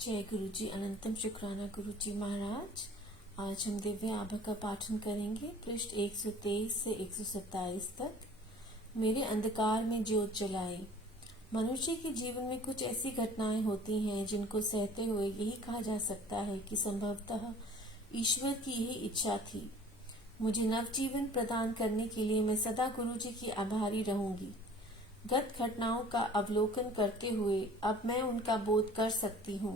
जय गुरु जी। अनंतम शुक्राना गुरु जी महाराज। आज हम दिव्य आभा का पाठन करेंगे पृष्ठ 123 से 127 तक। मेरे अंधकार में ज्योत जलाई। मनुष्य के जीवन में कुछ ऐसी घटनाएं होती हैं जिनको सहते हुए यही कहा जा सकता है कि संभवतः ईश्वर की यही इच्छा थी। मुझे नवजीवन प्रदान करने के लिए मैं सदा गुरु जी की आभारी रहूंगी। गत घटनाओं का अवलोकन करते हुए अब मैं उनका बोध कर सकती हूँ,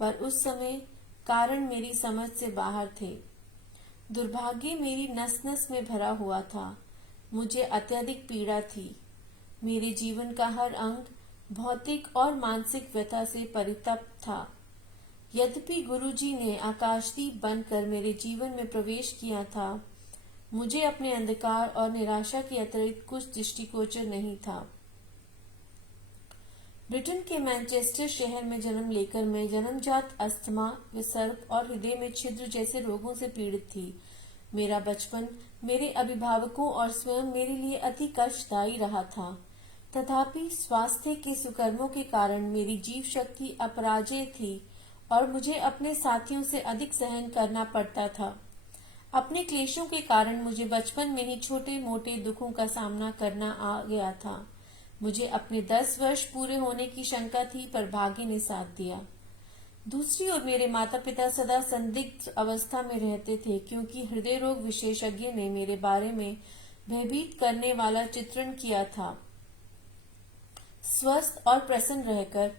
पर उस समय कारण मेरी समझ से बाहर थे। दुर्भाग्य मेरी नस नस में भरा हुआ था। मुझे अत्यधिक पीड़ा थी। मेरे जीवन का हर अंग भौतिक और मानसिक व्यथा से परितप्त था। यद्यपि गुरुजी ने आकाशदीप बनकर मेरे जीवन में प्रवेश किया था, मुझे अपने अंधकार और निराशा के अतिरिक्त कुछ दृष्टिगोचर नहीं था। ब्रिटेन के मैनचेस्टर शहर में जन्म लेकर मैं जन्मजात अस्थमा, विसर्प और हृदय में छिद्र जैसे रोगों से पीड़ित थी। मेरा बचपन मेरे अभिभावकों और स्वयं मेरे लिए अति कष्टदायी रहा था। तथापि स्वास्थ्य के सुकर्मों के कारण मेरी जीव शक्ति अपराजेय थी और मुझे अपने साथियों से अधिक सहन करना पड़ता था। अपने क्लेशों के कारण मुझे बचपन में ही छोटे मोटे दुखों का सामना करना आ गया था। मुझे अपने 10 वर्ष पूरे होने की शंका थी, पर भाग्य ने साथ दिया। दूसरी ओर मेरे माता पिता सदा संदिग्ध अवस्था में रहते थे, क्योंकि हृदय रोग विशेषज्ञ ने मेरे बारे में भयभीत करने वाला चित्रण किया था। स्वस्थ और प्रसन्न रहकर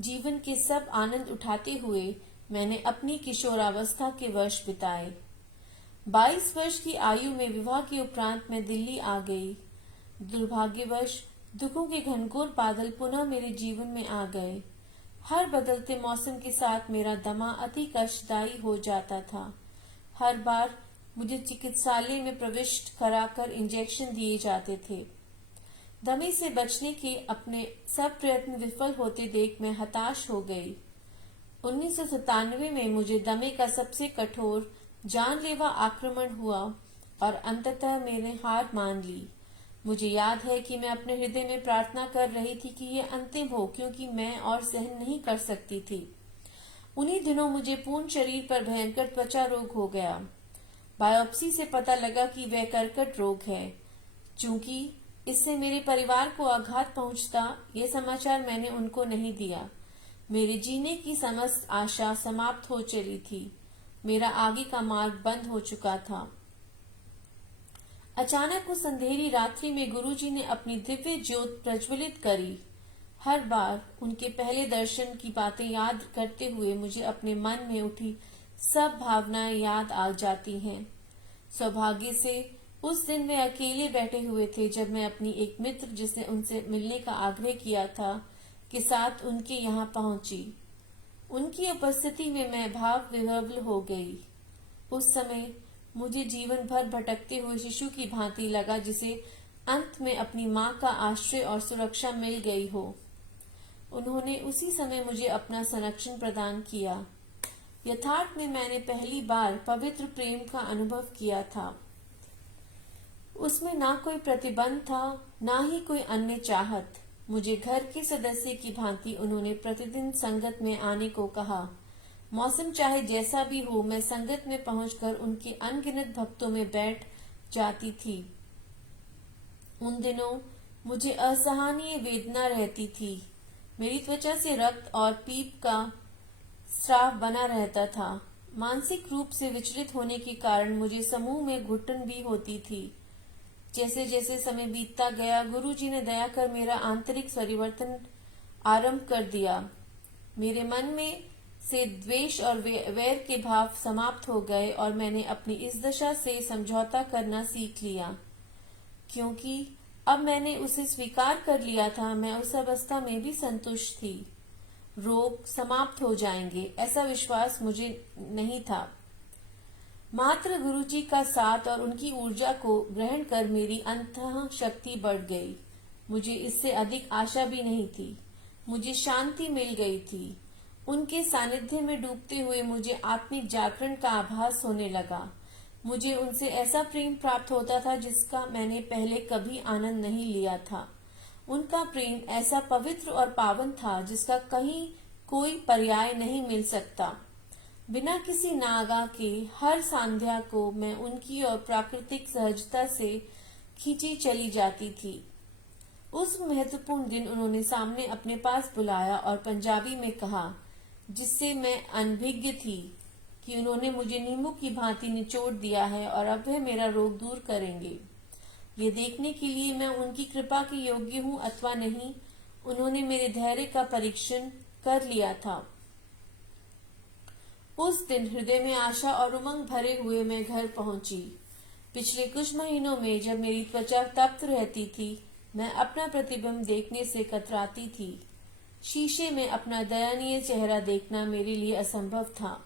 जीवन के सब आनंद उठाते हुए मैंने अपनी किशोरावस्था के वर्ष बिताए। 22 वर्ष की आयु में विवाह के उपरांत मैं दिल्ली आ गई। दुर्भाग्यवश दुखों के घनघोर बादल पुनः मेरे जीवन में आ गए। हर बदलते मौसम के साथ मेरा दमा अति कष्टदायी हो जाता था। हर बार मुझे चिकित्सालय में प्रविष्ट कराकर इंजेक्शन दिए जाते थे। दमे से बचने के अपने सब प्रयत्न विफल होते देख मैं हताश हो गई। 1997 में मुझे दमे का सबसे कठोर जानलेवा आक्रमण हुआ और अंततः मैंने हार मान ली। मुझे याद है कि मैं अपने हृदय में प्रार्थना कर रही थी कि यह अंतिम हो, क्योंकि मैं और सहन नहीं कर सकती थी। उन्हीं दिनों मुझे पूर्ण शरीर पर भयंकर त्वचा रोग हो गया। बायोप्सी से पता लगा कि वह कर्कट रोग है। चूंकि इससे मेरे परिवार को आघात पहुंचता, यह समाचार मैंने उनको नहीं दिया। मेरे जीने की समस्त आशा समाप्त हो चली थी। मेरा आगे का मार्ग बंद हो चुका था। अचानक उस अंधेरी रात्रि में गुरुजी ने अपनी दिव्य ज्योत प्रज्वलित करी। हर बार उनके पहले दर्शन की बातें याद करते हुए मुझे अपने मन में उठी सब भावनाएं याद आ जाती हैं। सौभाग्य से उस दिन वे अकेले बैठे हुए थे जब मैं अपनी एक मित्र, जिसने उनसे मिलने का आग्रह किया था, के साथ उनके यहाँ पहुंची। उनकी उपस्थिति में मैं भाव विह्वल हो गई। उस समय मुझे जीवन भर भटकते हुए शिशु की भांति लगा, जिसे अंत में अपनी माँ का आश्रय और सुरक्षा मिल गई हो। उन्होंने उसी समय मुझे अपना संरक्षण प्रदान किया। यथार्थ में मैंने पहली बार पवित्र प्रेम का अनुभव किया था। उसमें ना कोई प्रतिबंध था, ना ही कोई अन्य चाहत। मुझे घर के सदस्य की भांति उन्होंने प्रतिदिन संगत में आने को कहा। मौसम चाहे जैसा भी हो, मैं संगत में पहुंचकर उनके अनगिनत भक्तों में बैठ जाती थी। उन दिनों मुझे असहनीय वेदना रहती थी। मेरी त्वचा से रक्त और पीप का स्राव बना रहता था। मानसिक रूप से विचलित होने के कारण मुझे समूह में घुटन भी होती थी। जैसे जैसे समय बीतता गया, गुरुजी ने दया कर मेरा आंतरिक परिवर्तन आरंभ कर दिया। मेरे मन में से द्वेष और वैर के भाव समाप्त हो गए और मैंने अपनी इस दशा से समझौता करना सीख लिया, क्योंकि अब मैंने उसे स्वीकार कर लिया था। मैं उस अवस्था में भी संतुष्ट थी। रोग समाप्त हो जाएंगे, ऐसा विश्वास मुझे नहीं था। मात्र गुरुजी का साथ और उनकी ऊर्जा को ग्रहण कर मेरी अंतः शक्ति बढ़ गई। मुझे इससे अधिक आशा भी नहीं थी। मुझे शांति मिल गई थी। उनके सानिध्य में डूबते हुए मुझे आत्मिक जागरण का आभास होने लगा। मुझे उनसे ऐसा प्रेम प्राप्त होता था जिसका मैंने पहले कभी आनंद नहीं लिया था। उनका प्रेम ऐसा पवित्र और पावन था जिसका कहीं कोई पर्याय नहीं मिल सकता। बिना किसी नागा के हर संध्या को मैं उनकी और प्राकृतिक सहजता से खींची चली जाती थी। उस महत्वपूर्ण दिन उन्होंने सामने अपने पास बुलाया और पंजाबी में कहा, जिससे मैं अनभिज्ञ थी कि उन्होंने मुझे नींबू की भांति निचोड़ दिया है और अब वह मेरा रोग दूर करेंगे। ये देखने के लिए मैं उनकी कृपा के योग्य हूँ अथवा नहीं, उन्होंने मेरे धैर्य का परीक्षण कर लिया था। उस दिन हृदय में आशा और उमंग भरे हुए मैं घर पहुंची। पिछले कुछ महीनों में जब मेरी त्वचा तप्त रहती थी, मैं अपना प्रतिबिंब देखने से कतराती थी। शीशे में अपना दयनीय चेहरा देखना मेरे लिए असंभव था।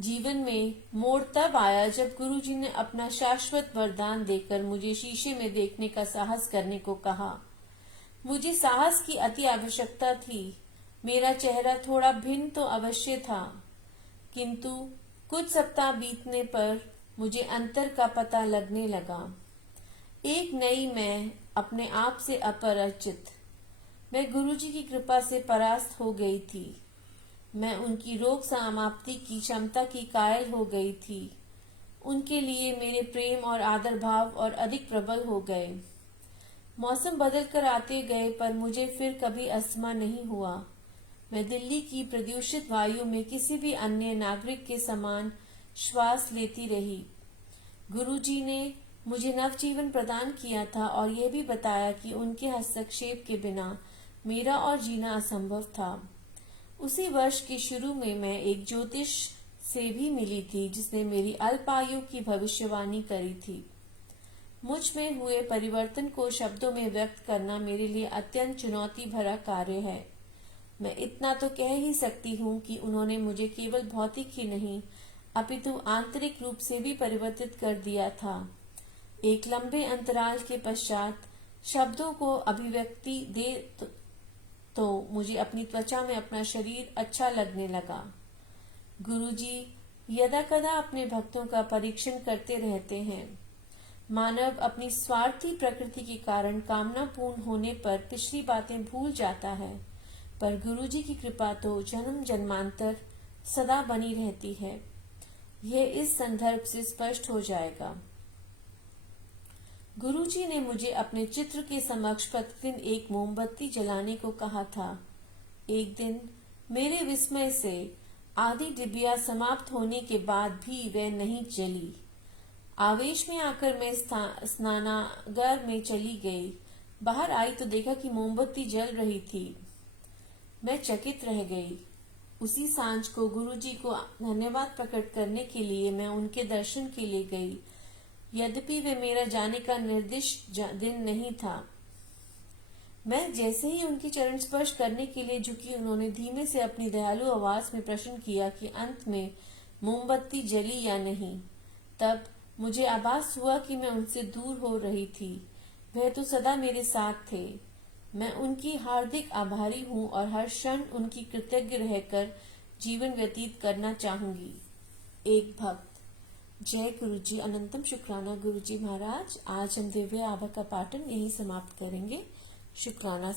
जीवन में मोड़ तब आया जब गुरुजी ने अपना शाश्वत वरदान देकर मुझे शीशे में देखने का साहस करने को कहा। मुझे साहस की अति आवश्यकता थी। मेरा चेहरा थोड़ा भिन्न तो अवश्य था, किंतु कुछ सप्ताह बीतने पर मुझे अंतर का पता लगने लगा। एक नई मैं, अपने आप से अपरिचित। मैं गुरुजी की कृपा से परास्त हो गई थी। मैं उनकी रोग समाप्ति की क्षमता की कायल हो गई थी। उनके लिए मेरे प्रेम और आदर भाव और अधिक प्रबल हो गए। मौसम बदल कर आते गए पर मुझे फिर कभी अस्थमा नहीं हुआ। मैं दिल्ली की प्रदूषित वायु में किसी भी अन्य नागरिक के समान श्वास लेती रही। गुरुजी ने मुझे नवजीवन प्रदान किया था और यह भी बताया कि उनके हस्तक्षेप के बिना मेरा और जीना असंभव था। उसी वर्ष के शुरू में मैं एक ज्योतिष से भी मिली थी, जिसने मेरी अल्पायु की भविष्यवाणी करी थी। मुझ में हुए परिवर्तन को शब्दों में व्यक्त करना मेरे लिए अत्यंत चुनौती भरा कार्य है। मैं इतना तो कह ही सकती हूँ कि उन्होंने मुझे केवल भौतिक ही नहीं, अपितु आंतरिक रूप से भी परिवर्तित कर दिया था। एक लंबे अंतराल के पश्चात शब्दों को अभिव्यक्ति दे तो मुझे अपनी त्वचा में अपना शरीर अच्छा लगने लगा। गुरुजी यदाकदा अपने भक्तों का परीक्षण करते रहते हैं। मानव अपनी स्वार्थी प्रकृति के कारण कामना पूर्ण होने पर पिछली बातें भूल जाता है, पर गुरुजी की कृपा तो जन्म जन्मांतर सदा बनी रहती है। यह इस संदर्भ से स्पष्ट हो जाएगा। गुरुजी ने मुझे अपने चित्र के समक्ष प्रतिदिन एक मोमबत्ती जलाने को कहा था। एक दिन मेरे विस्मय से आधी डिबिया समाप्त होने के बाद भी वह नहीं जली। आवेश में आकर मैं स्नानागार में चली गई। बाहर आई तो देखा कि मोमबत्ती जल रही थी। मैं चकित रह गई। उसी सांझ को गुरुजी को धन्यवाद प्रकट करने के लिए मैं उनके दर्शन के लिए गई, यद्यपि वे मेरा जाने का निर्दिष्ट दिन नहीं था। मैं जैसे ही उनके चरण स्पर्श करने के लिए झुकी, उन्होंने धीमे से अपनी दयालु आवाज में प्रश्न किया कि अंत में मोमबत्ती जली या नहीं। तब मुझे आभास हुआ कि मैं उनसे दूर हो रही थी। वह तो सदा मेरे साथ थे। मैं उनकी हार्दिक आभारी हूँ और हर क्षण उनकी कृतज्ञ रहकर जीवन व्यतीत करना चाहूंगी। एक भक्त। जय गुरुजी। अनंतम शुक्राना गुरुजी महाराज। आज हम दिव्य आभा का पाठन यही समाप्त करेंगे। शुक्राना।